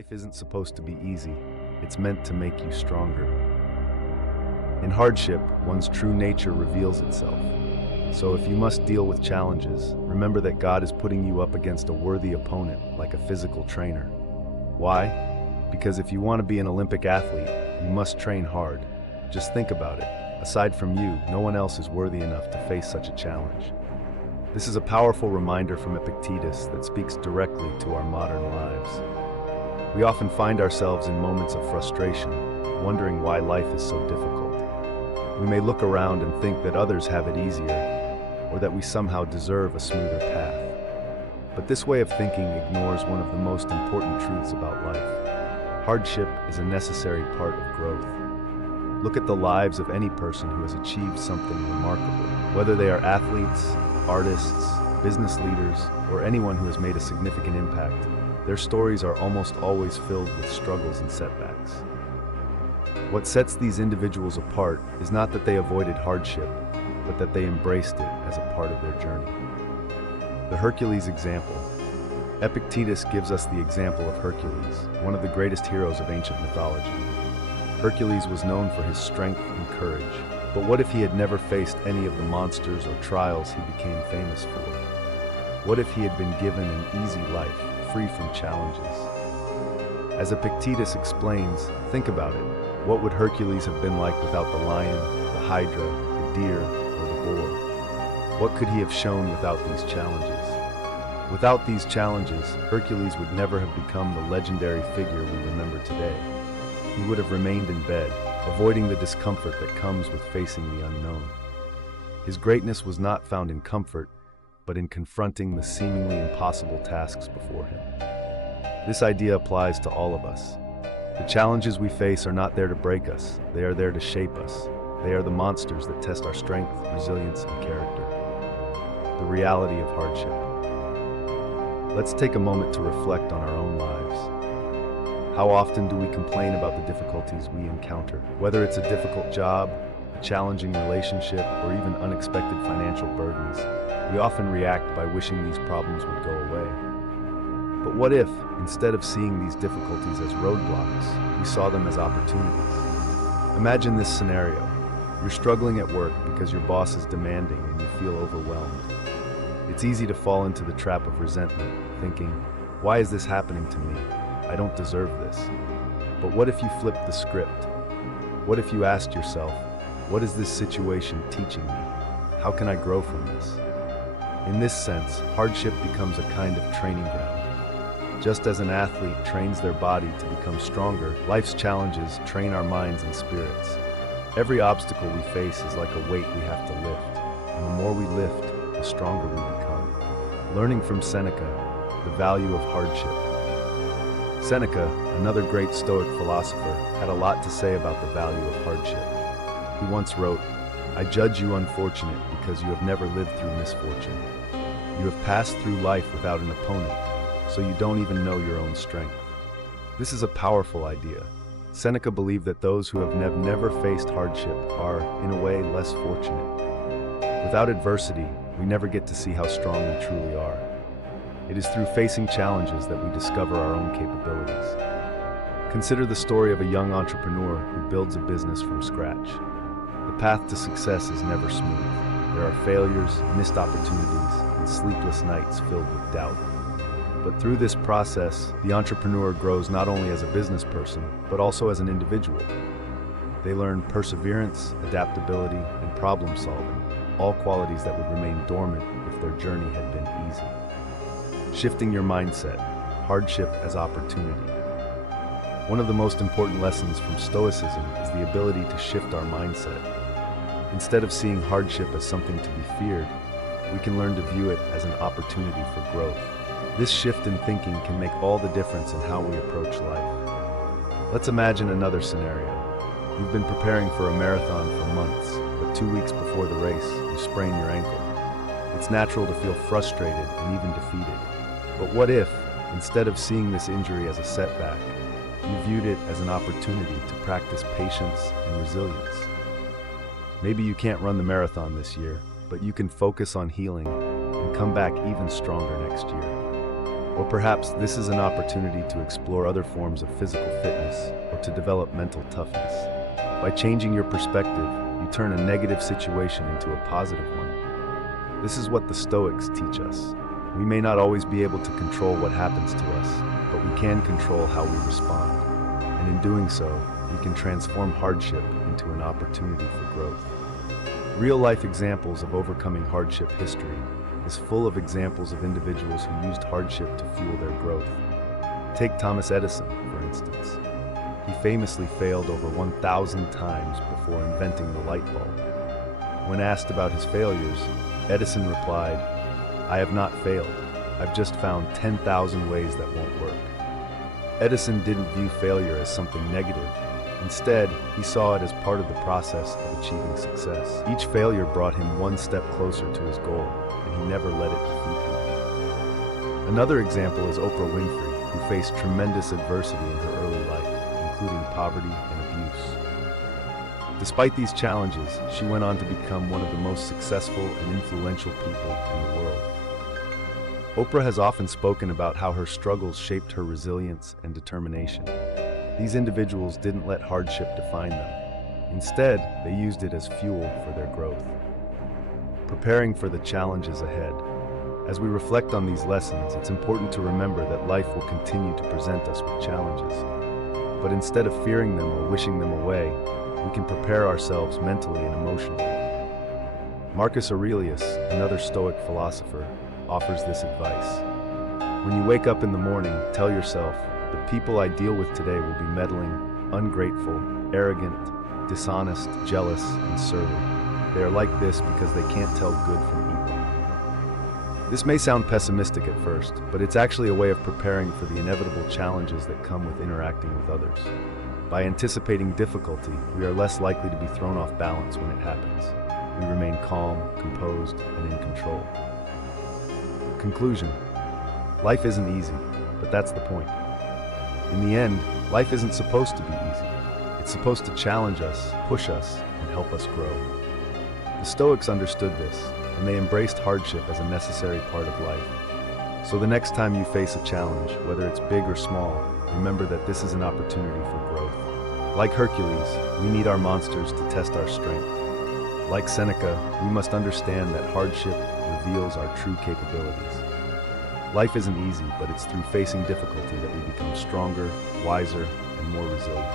Life isn't supposed to be easy. It's meant to make you stronger. In hardship, one's true nature reveals itself. So if you must deal with challenges, remember that God is putting you up against a worthy opponent, like a physical trainer. Why? Because if you want to be an Olympic athlete, you must train hard. Just think about it. Aside from you, no one else is worthy enough to face such a challenge. This is a powerful reminder from Epictetus that speaks directly to our modern lives. We often find ourselves in moments of frustration, wondering why life is so difficult. We may look around and think that others have it easier, or that we somehow deserve a smoother path. But this way of thinking ignores one of the most important truths about life. Hardship is a necessary part of growth. Look at the lives of any person who has achieved something remarkable, whether they are athletes, artists, business leaders, or anyone who has made a significant impact. Their stories are almost always filled with struggles and setbacks. What sets these individuals apart is not that they avoided hardship, but that they embraced it as a part of their journey. The Hercules example. Epictetus gives us the example of Hercules, one of the greatest heroes of ancient mythology. Hercules was known for his strength and courage, but what if he had never faced any of the monsters or trials he became famous for? What if he had been given an easy life, free from challenges? As Epictetus explains, think about it. What would Hercules have been like without the lion, the hydra, the deer, or the boar? What could he have shown without these challenges? Without these challenges, Hercules would never have become the legendary figure we remember today. He would have remained in bed, avoiding the discomfort that comes with facing the unknown. His greatness was not found in comfort, but in confronting the seemingly impossible tasks before him. This idea applies to all of us. The challenges we face are not there to break us, they are there to shape us. They are the monsters that test our strength, resilience, and character. The reality of hardship. Let's take a moment to reflect on our own lives. How often do we complain about the difficulties we encounter? Whether it's a difficult job, a challenging relationship, or even unexpected financial burdens, we often react by wishing these problems would go away. But what if, instead of seeing these difficulties as roadblocks, we saw them as opportunities? Imagine this scenario. You're struggling at work because your boss is demanding and you feel overwhelmed. It's easy to fall into the trap of resentment, thinking, why is this happening to me? I don't deserve this. But what if you flipped the script? What if you asked yourself, what is this situation teaching me? How can I grow from this? In this sense, hardship becomes a kind of training ground. Just as an athlete trains their body to become stronger, life's challenges train our minds and spirits. Every obstacle we face is like a weight we have to lift, and the more we lift, the stronger we become. Learning from Seneca, the value of hardship. Seneca, another great Stoic philosopher, had a lot to say about the value of hardship. He once wrote, I judge you unfortunate because you have never lived through misfortune. You have passed through life without an opponent, so you don't even know your own strength. This is a powerful idea. Seneca believed that those who have never faced hardship are, in a way, less fortunate. Without adversity, we never get to see how strong we truly are. It is through facing challenges that we discover our own capabilities. Consider the story of a young entrepreneur who builds a business from scratch. The path to success is never smooth. There are failures, missed opportunities, and sleepless nights filled with doubt. But through this process, the entrepreneur grows not only as a business person, but also as an individual. They learn perseverance, adaptability, and problem solving, all qualities that would remain dormant if their journey had been easy. Shifting your mindset, hardship as opportunity. One of the most important lessons from Stoicism is the ability to shift our mindset. Instead of seeing hardship as something to be feared, we can learn to view it as an opportunity for growth. This shift in thinking can make all the difference in how we approach life. Let's imagine another scenario. You've been preparing for a marathon for months, but 2 weeks before the race, you sprain your ankle. It's natural to feel frustrated and even defeated. But what if, instead of seeing this injury as a setback, you viewed it as an opportunity to practice patience and resilience? Maybe you can't run the marathon this year, but you can focus on healing and come back even stronger next year. Or perhaps this is an opportunity to explore other forms of physical fitness or to develop mental toughness. By changing your perspective, you turn a negative situation into a positive one. This is what the Stoics teach us. We may not always be able to control what happens to us, but we can control how we respond. And in doing so, we can transform hardship into an opportunity for growth. Real-life examples of overcoming hardship history is full of examples of individuals who used hardship to fuel their growth. Take Thomas Edison, for instance. He famously failed over 1,000 times before inventing the light bulb. When asked about his failures, Edison replied, "I have not failed. I've just found 10,000 ways that won't work." Edison didn't view failure as something negative. Instead, he saw it as part of the process of achieving success. Each failure brought him one step closer to his goal, and he never let it defeat him. Another example is Oprah Winfrey, who faced tremendous adversity in her early life, including poverty and abuse. Despite these challenges, she went on to become one of the most successful and influential people in the world. Oprah has often spoken about how her struggles shaped her resilience and determination. These individuals didn't let hardship define them. Instead, they used it as fuel for their growth. Preparing for the challenges ahead. As we reflect on these lessons, it's important to remember that life will continue to present us with challenges. But instead of fearing them or wishing them away, we can prepare ourselves mentally and emotionally. Marcus Aurelius, another Stoic philosopher, offers this advice. When you wake up in the morning, tell yourself, "The people I deal with today will be meddling, ungrateful, arrogant, dishonest, jealous, and surly. They are like this because they can't tell good from evil." This may sound pessimistic at first, but it's actually a way of preparing for the inevitable challenges that come with interacting with others. By anticipating difficulty, we are less likely to be thrown off balance when it happens. We remain calm, composed, and in control. Conclusion. Life isn't easy, but that's the point. In the end, life isn't supposed to be easy. It's supposed to challenge us, push us, and help us grow. The Stoics understood this, and they embraced hardship as a necessary part of life. So the next time you face a challenge, whether it's big or small, remember that this is an opportunity for growth. Like Hercules, we need our monsters to test our strength. Like Seneca, we must understand that hardship reveals our true capabilities. Life isn't easy, but it's through facing difficulty that we become stronger, wiser, and more resilient.